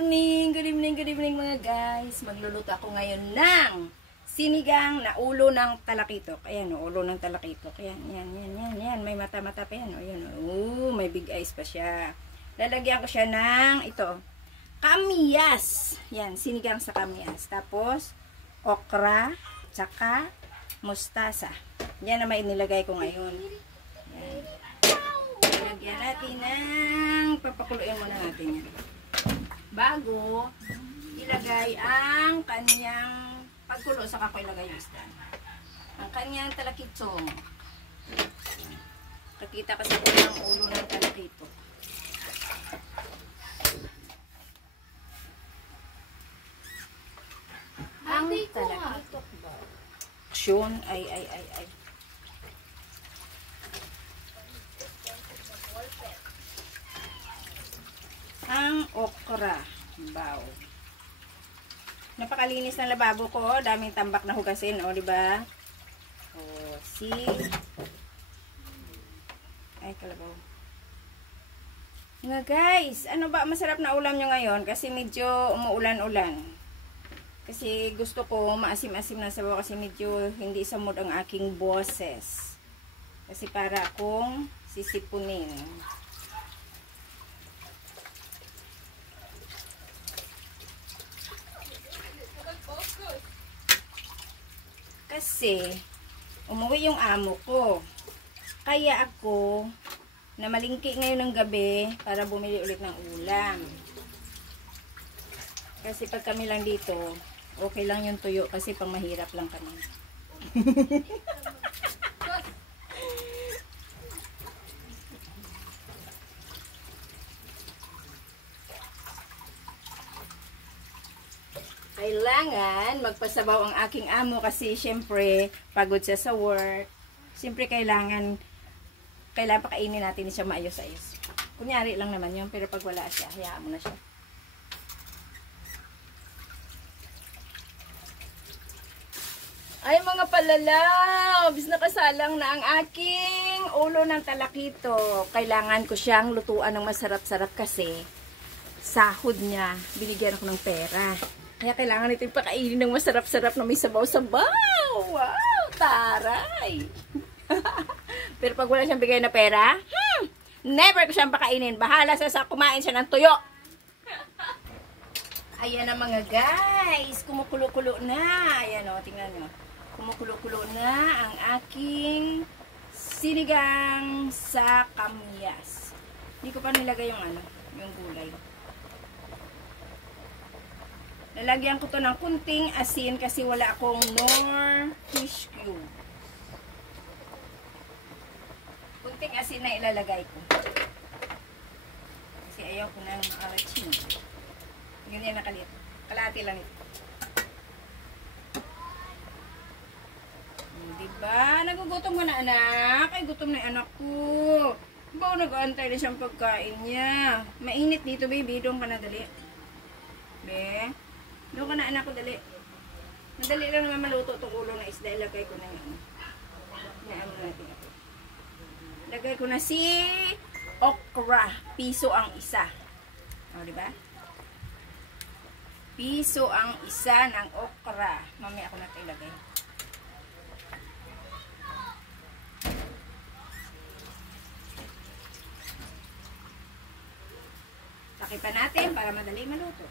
Good evening mga guys. Magluluto ako ngayon ng sinigang na ulo ng talakitok. Ayan o, ulo ng talakitok. Ayan, yan. May mata-mata pa yan o. Ayan o, may big eyes pa siya. Lalagyan ko siya ng ito, kamiyas. Yan, sinigang sa kamiyas. Tapos, okra, tsaka mustasa. Yan naman inilagay ko ngayon. Yan. Lagyan natin ng, papakuluin muna natin yan. Bago ilagay ang kanyang pagkulo, saka ko ilagay yung isda. Ang kanyang talakitong. Kakita kasi ko ng ulo ng talakito. Ang talakitok ba? Aksyon, ay. Ang okra. Wow. Napakalinis ng lababo ko. Daming tambak na hugasin. O, diba? O, see? Ay, kalabaw. Nga guys, ano ba masarap na ulam nyo ngayon? Kasi medyo umuulan-ulan. Kasi gusto ko maasim-asim na sabaw kasi medyo hindi sa mood ang aking boses. Kasi para akong sisipunin. Kasi umuwi yung amo ko. Kaya ako na malingki ngayon ng gabi para bumili ulit ng ulam. Kasi pag kami lang dito, okay lang yung tuyo kasi pang mahirap lang kami. Kailangan magpasabaw ang aking amo kasi syempre pagod siya sa work. Syempre kailangan pakainin natin siya maayos-ayos. Kunyari lang naman yun, pero pag wala siya, hayaan mo na siya. Ay mga palalabs, nakasalang na ang aking ulo ng talakito. Kailangan ko siyang lutuan ng masarap-sarap kasi sahod niya, binigyan ako ng pera. Kaya kailangan natin pakainin ng masarap-sarap na may sabaw-sabaw. Wow, taray. Pero pag wala siyang bigay na pera, never ko siyang pakainin. Bahala sa kumain siya ng tuyo. Ayan na mga guys, kumukulo-kulo na. Ayan o, tingnan nyo. Kumukulo-kulo na ang aking sinigang sa kamyas. Hindi ko pa nilagay yung yung gulay. Lalagyan ko to ng kunting asin kasi wala akong nor fish cube. Kunting asin na ilalagay ko. Kasi ayaw ko ng alatsin. Yun yan nakalit. Kalahati lang ito. Diba? Nagugutom ka na anak. Ay gutom na yung anak ko. Diba nag-aantay na siyang pagkain niya. Mainit dito baby. Doon ka na dali. Be? Doon ka na anak ko, dali. Madali lang naman maluto itong ulo ng isda. Ilagay ko na yun. Inaamo natin ito. Ilagay ko na si okra. Piso ang isa. O, diba? Piso ang isa ng okra. Mamaya ako na ito ilagay. Takipan natin para madali maluto.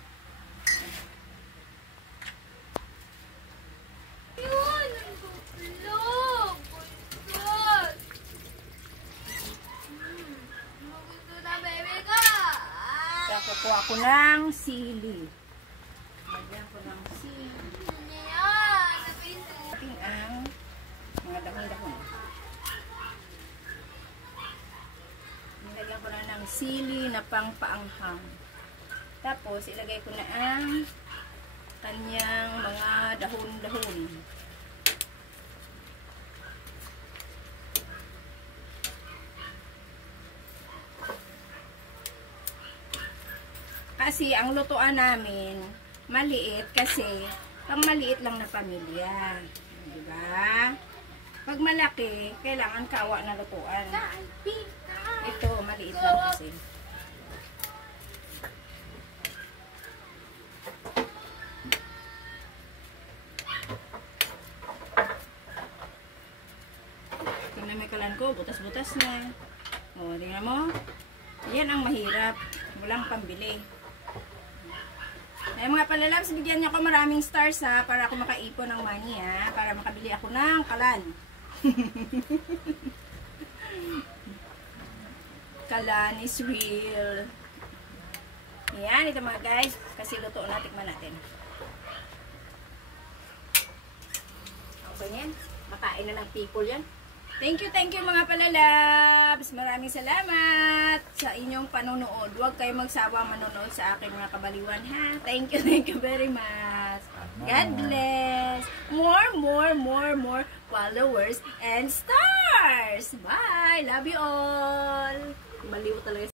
Kukuha ko ng sili. Lagyan ko ng sili. Ating ang mga dahon-dahon. Nilagyan ko na ng sili na pang-paanghang. Tapos, ilagay ko na ang kanyang mga dahon-dahon. Kasi ang lutuan namin maliit kasi pang maliit lang na pamilya. Diba? Pag malaki, kailangan kawa na lutuan. Ito, maliit lang kasi. ko, butas-butas na. O, tingnan mo. Yan ang mahirap. Walang pambili. Ay mga palalabs, bigyan niyo ako maraming stars ha, para ako makaipon ng money ha, para makabili ako ng kalan. Kalan is real. Yan, ito mga guys, kasi luto na, tikman natin. Okay yan, makain na ng people yan. Thank you mga palalabs. Maraming salamat sa inyong panonood. Huwag kayong magsawa manonood sa aking mga kabaliwan ha. Thank you very much. God bless. More followers and stars. Bye. Love you all. Maliw talaga.